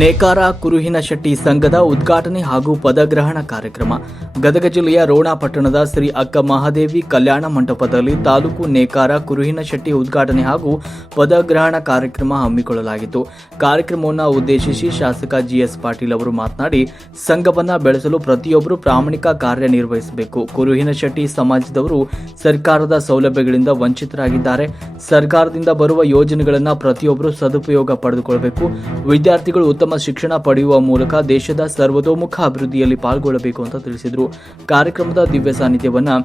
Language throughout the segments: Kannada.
ನೇಕಾರ ಕುರುಹಿನ ಶೆಟ್ಟಿ ಸಂಘದ ಉದ್ಘಾಟನೆ ಹಾಗೂ ಪದಗ್ರಹಣ ಕಾರ್ಯಕ್ರಮ. ಗದಗ ಜಿಲ್ಲೆಯ ರೋಣ ಪಟ್ಟಣದ ಶ್ರೀ ಅಕ್ಕ ಮಹಾದೇವಿ ಕಲ್ಯಾಣ ಮಂಟಪದಲ್ಲಿ ತಾಲೂಕು ನೇಕಾರ ಕುರುಹಿನ ಶೆಟ್ಟಿ ಉದ್ಘಾಟನೆ ಹಾಗೂ ಪದಗ್ರಹಣ ಕಾರ್ಯಕ್ರಮ ಹಮ್ಮಿಕೊಳ್ಳಲಾಗಿತ್ತು. ಕಾರ್ಯಕ್ರಮವನ್ನು ಉದ್ದೇಶಿಸಿ ಶಾಸಕ ಜಿಎಸ್ ಪಾಟೀಲ್ ಅವರು ಮಾತನಾಡಿ, ಸಂಘವನ್ನು ಬೆಳೆಸಲು ಪ್ರತಿಯೊಬ್ಬರು ಪ್ರಾಮಾಣಿಕ ಕಾರ್ಯನಿರ್ವಹಿಸಬೇಕು. ಕುರುಹಿನ ಶೆಟ್ಟಿ ಸಮಾಜದವರು ಸರ್ಕಾರದ ಸೌಲಭ್ಯಗಳಿಂದ ವಂಚಿತರಾಗಿದ್ದಾರೆ. ಸರ್ಕಾರದಿಂದ ಬರುವ ಯೋಜನೆಗಳನ್ನು ಪ್ರತಿಯೊಬ್ಬರು ಸದುಪಯೋಗ ಪಡೆದುಕೊಳ್ಳಬೇಕು ವಿದ್ಯಾರ್ಥಿಗಳು ಉತ್ತಮ ಶಿಕ್ಷಣ ಪಡೆಯುವ ಮೂಲಕ ದೇಶದ ಸರ್ವತೋಮುಖ ಅಭಿವೃದ್ಧಿಯಲ್ಲಿ ಪಾಲ್ಗೊಳ್ಳಬೇಕು ಅಂತ ತಿಳಿಸಿದರು. ಕಾರ್ಯಕ್ರಮದ ದಿವ್ಯ ಸಾನ್ನಿಧ್ಯವನ್ನು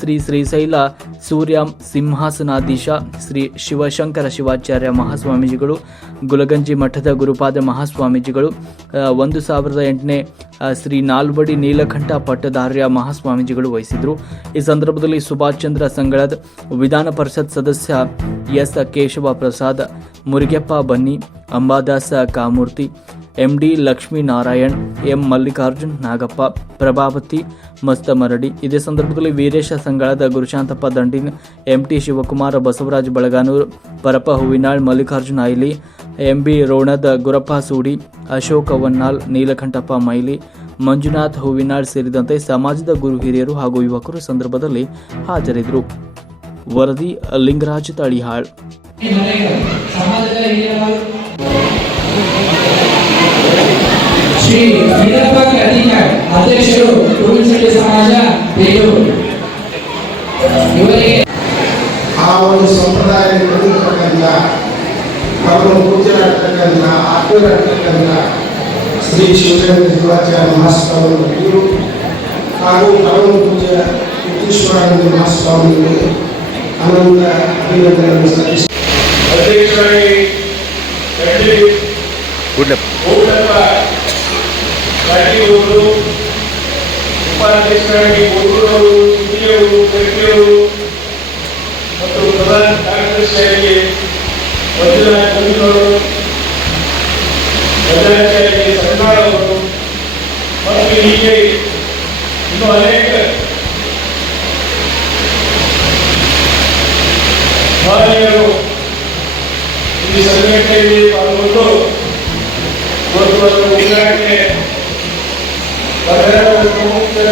ಶ್ರೀ ಶ್ರೀಶೈಲ ಸೂರ್ಯ ಸಿಂಹಾಸನಾಧೀಶ ಶ್ರೀ ಶಿವಶಂಕರ ಶಿವಾಚಾರ್ಯ ಮಹಾಸ್ವಾಮೀಜಿಗಳು, ಗುಲಗಂಜಿ ಮಠದ ಗುರುಪಾದ ಮಹಾಸ್ವಾಮೀಜಿಗಳು ಒಂದು ಸಾವಿರದ ಎಂಟನೇ ಶ್ರೀ ನಾಲ್ವಡಿ ನೀಲಕಂಠ ಪಟ್ಟದಾರ್ಯ ಮಹಾಸ್ವಾಮೀಜಿಗಳು ವಹಿಸಿದರು. ಈ ಸಂದರ್ಭದಲ್ಲಿ ಸುಭಾಷ್ ಚಂದ್ರ ಸಂಗಳದ್ ವಿಧಾನ ಪರಿಷತ್ ಸದಸ್ಯ S. Keshava Prasad Murugeppa Banni Ambadasa Kamurthy, MD Lakshminarayan, M Mallikarjun, Nagappa, Prabhavati Mastamaradi. ಇದೇ ಸಂದರ್ಭದಲ್ಲಿ ವೀರೇಶ ಸಂಗಳದ ಗುರುಶಾಂತಪ್ಪ ದಂಡಿನ್, ಎಂಟಿ ಶಿವಕುಮಾರ ಬಸವರಾಜ್ ಬಳಗಾನೂರು ಪರಪ ಹೂವಿನಾಳ್, ಮಲ್ಲಿಕಾರ್ಜುನ್ ಐಲಿ, ಎಂಬಿ ರೋಣದ ಗುರಪ್ಪ ಸೂಡಿ, ಅಶೋಕ ವನ್ನಾಳ್ ನೀಲಕಂಠಪ್ಪ ಮೈಲಿ, ಮಂಜುನಾಥ್ ಹೂವಿನಾಳ್ ಸೇರಿದಂತೆ ಸಮಾಜದ ಗುರು ಹಿರಿಯರು ಹಾಗೂ ಯುವಕರು ಸಂದರ್ಭದಲ್ಲಿ ಹಾಜರಿದ್ದರು. ವರದಿ, ಲಿಂಗರಾಜ್ ತಳಿಹಾಳ್. ಶ್ರೀ ಅಧ್ಯಕ್ಷರು ಸಮಾಜ ಬೇಲೂರು ಇವರಿಗೆ ಆ ಒಂದು ಸಂಪ್ರದಾಯ ಪರಮ ಪೂಜ್ಯರಾಗಿರ್ತಕ್ಕಂಥ ಆತ್ಮೀಯರಾಗಿರ್ತಕ್ಕಂಥ ಶ್ರೀ ಶಿವಚಂದ್ರ ಶಿವಾಚಾರ್ಯ ಮಹಾಸ್ವಾಮಿಗಳು ಇವರು ಹಾಗೂ ಪರಮ ಪೂಜ್ಯ ಯತೀಶ್ವರಾನಂದ ಮಹಾಸ್ವಾಮಿಗಳಿಗೆ ಅನಂತ ಸಲ್ಲಿಸಿ ಅಧ್ಯಕ್ಷರಾಗಿ ಕಡ್ಲಿ ಗೌಡಪ್ಪ ಪಾಟೀಲವರು ಉಪಾಧ್ಯಕ್ಷರಾಗಿ ಗೋಡೂರವರು ಸುದ್ದಿಯವರು ಕರ್ಕಿಯವರು ಮತ್ತು ಪ್ರಧಾನ ಕಾರ್ಯದರ್ಶಿಯಾಗಿ ಮಂಜುನಾಥ್ ಮಂಜುನವರು ಭದ್ರಾಚಾರ್ಯ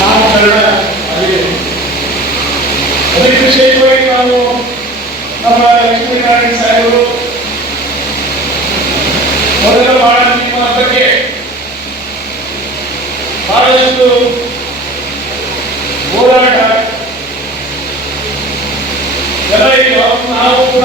ನಾಮಕರಣ ಆಗಿದೆ ಅದಕ್ಕೆ ವಿಶೇಷವಾಗಿ ನಾವು ನಮ್ಮ ಲಕ್ಷ್ಮೀನಾರಾಯಣ ಸಾಹೇಬರು. ಮೊದಲ ಬಹಳ ಬಗ್ಗೆ ಬಹಳಷ್ಟು ಹೋರಾಟ. ನಾವು ಕೂಡ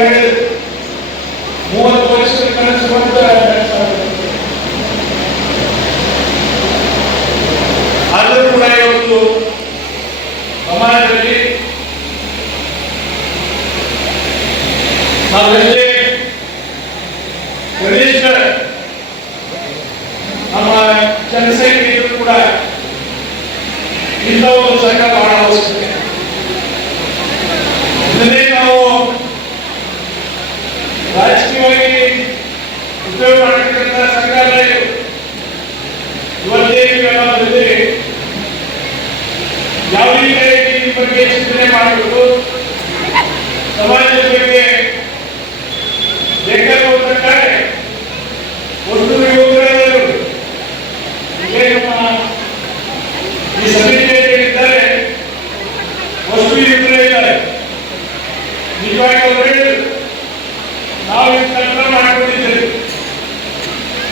ಹೇಳಿದ್ರು ಮೂವತ್ತು ವರ್ಷದ ಕನಸು ಬಂದ ಆದರೂ ಕೂಡ ಇವತ್ತು ಸಮಾಜದಲ್ಲಿ ನಾವೆಲ್ಲೇ ಗಣೇಶ ನಮ್ಮ ಜನಸಂಖ್ಯೆಯು ಉಪಯೋಗ ಮಾಡತಕ್ಕಂಥ ಸಂಘ ಅಲ್ಲ ಇದು ಇವತ್ತೇ ನೀವೆಲ್ಲ ಬಂದಿರಿ ಯಾವ ರೀತಿಯಾಗಿ ಈ ಬಗ್ಗೆ ಚಿಂತನೆ ಮಾಡಬೇಕು ಸಮಾಜದ ಬಗ್ಗೆ ಬೇಕಾಗುವಂತಾರೆ ಒಂದು ಯುವಕರು ಇದೇ ನಮ್ಮ ಈ ಸಮಿತಿಯಲ್ಲಿ ಇದ್ದಾರೆ ವಸ್ತು ಯುವಕರೇ ಇದ್ದಾರೆ ನಿಜವಾಗಿ ಅವರು ಹೇಳಿದ್ರು ನಾವು ಈ ಕಲ್ಪನೆ ಮಾಡಿಕೊಂಡಿದ್ದೇವೆ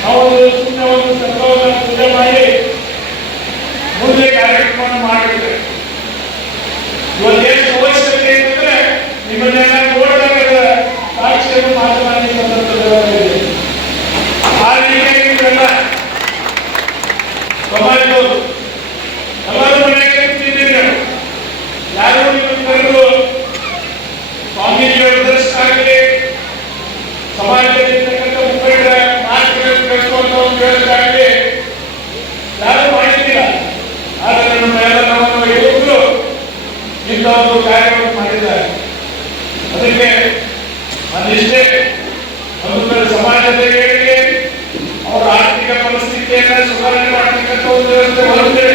ನಾವು ಒಂದು ಸುಮ್ಮನೆ ಒಂದು ಸರ್ವವನ್ನು ಪೂಜೆ ಮಾಡಿ ಮುಂದೆ ಕಾರ್ಯಕ್ರಮವನ್ನು ಮಾಡಿದ್ದೇವೆ ಇವತ್ತು ಎಷ್ಟು ಅವಶ್ಯಕತೆ ಇರ್ತಂದ್ರೆ ನಿಮ್ಮನ್ನೆಲ್ಲ ನೋಡಿದಾಗ ಸಾಕ್ಷಿಯನ್ನು ಮಾತನಾಡಿ ಸಂದರ್ಭದಲ್ಲಿ ಆ ರೀತಿಯಾಗಿ ನೀವೆಲ್ಲ ಸಮಾಜದವರು ಎಲ್ಲರೂ ಮನೆಗೆ ಕೂತಿದ್ದೀರಿ ನೀವು. ಯಾರು ನಿಮ್ಮನ್ನು ಕರೆದು ಸ್ವಾಮೀಜಿಯವರ ದರ್ಶನ ಆಗಲಿ ಸಮಾಜದಲ್ಲಿರ್ತಕ್ಕಂಥ ಮುಖಂಡರ ಮಾತುಗಳನ್ನು ಕೇಳಿಸುವಂತ ಒಂದು ವ್ಯವಸ್ಥೆ ಯಾರು ಮಾಡಿದ್ದಿಲ್ಲ ಆದರೆ ನಮ್ಮ ಎಲ್ಲ ನಮ್ಮ ಯುವಕರು ಇಂಥ ಒಂದು ಕಾರ್ಯವನ್ನು ಮಾಡಿದ್ದಾರೆ. ಅದಕ್ಕೆ ಅದಿಷ್ಟೇ ಒಂದು ಸಮಾಜದ ಏಳಿಗೆ ಅವರ ಆರ್ಥಿಕ ಪರಿಸ್ಥಿತಿಯನ್ನು ಸುಧಾರಣೆ ಮಾಡತಕ್ಕಂಥ ಒಂದು ವ್ಯವಸ್ಥೆ ಹೊರಗಡೆ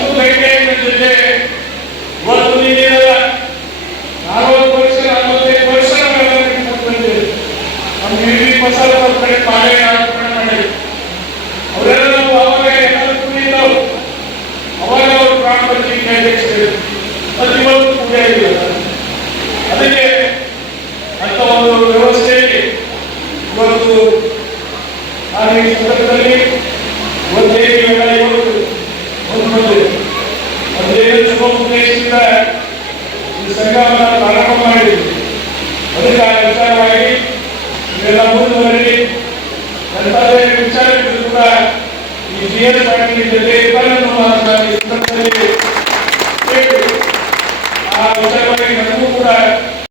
ಗಟ್ಟಿಯಾಗಿ ಜೊತೆ ಅವರೆಲ್ಲ ನಾವು ಅವಾಗ ಅವರು ಅದಕ್ಕೆ ಅಂತ ಒಂದು ವ್ಯವಸ್ಥೆಯಲ್ಲಿ ಇವತ್ತು ನಾನು ಈ ಸಂದರ್ಭದಲ್ಲಿ ಒಂದೇ ಇವೆಲ್ಲ ಇವತ್ತು ಒಂದು ಬಂದಿದೆ ಅದೇನು ಶುಭ ಉದ್ದೇಶದಿಂದ ಈ ಸಂಘವನ್ನು ಪ್ರಾರಂಭ ಮಾಡಿದ್ವಿ ಅದಕ್ಕೆ ಆ ವಿಚಾರವಾಗಿ ಇವೆಲ್ಲ ಮುಂದುವರಿ ಎಂಥದೇ ವಿಚಾರ ಇದ್ರೂ ಕೂಡ ಈ ಬಿ ಎಸ್ ಪಾಟೀಲ್ ಜೊತೆ ಇಬ್ಬರನ್ನು ಮಾತ್ರ ಈ ಸಂದರ್ಭದಲ್ಲಿ ಕೇಳಿ ಆ ವಿಚಾರವಾಗಿ ನನ್ನ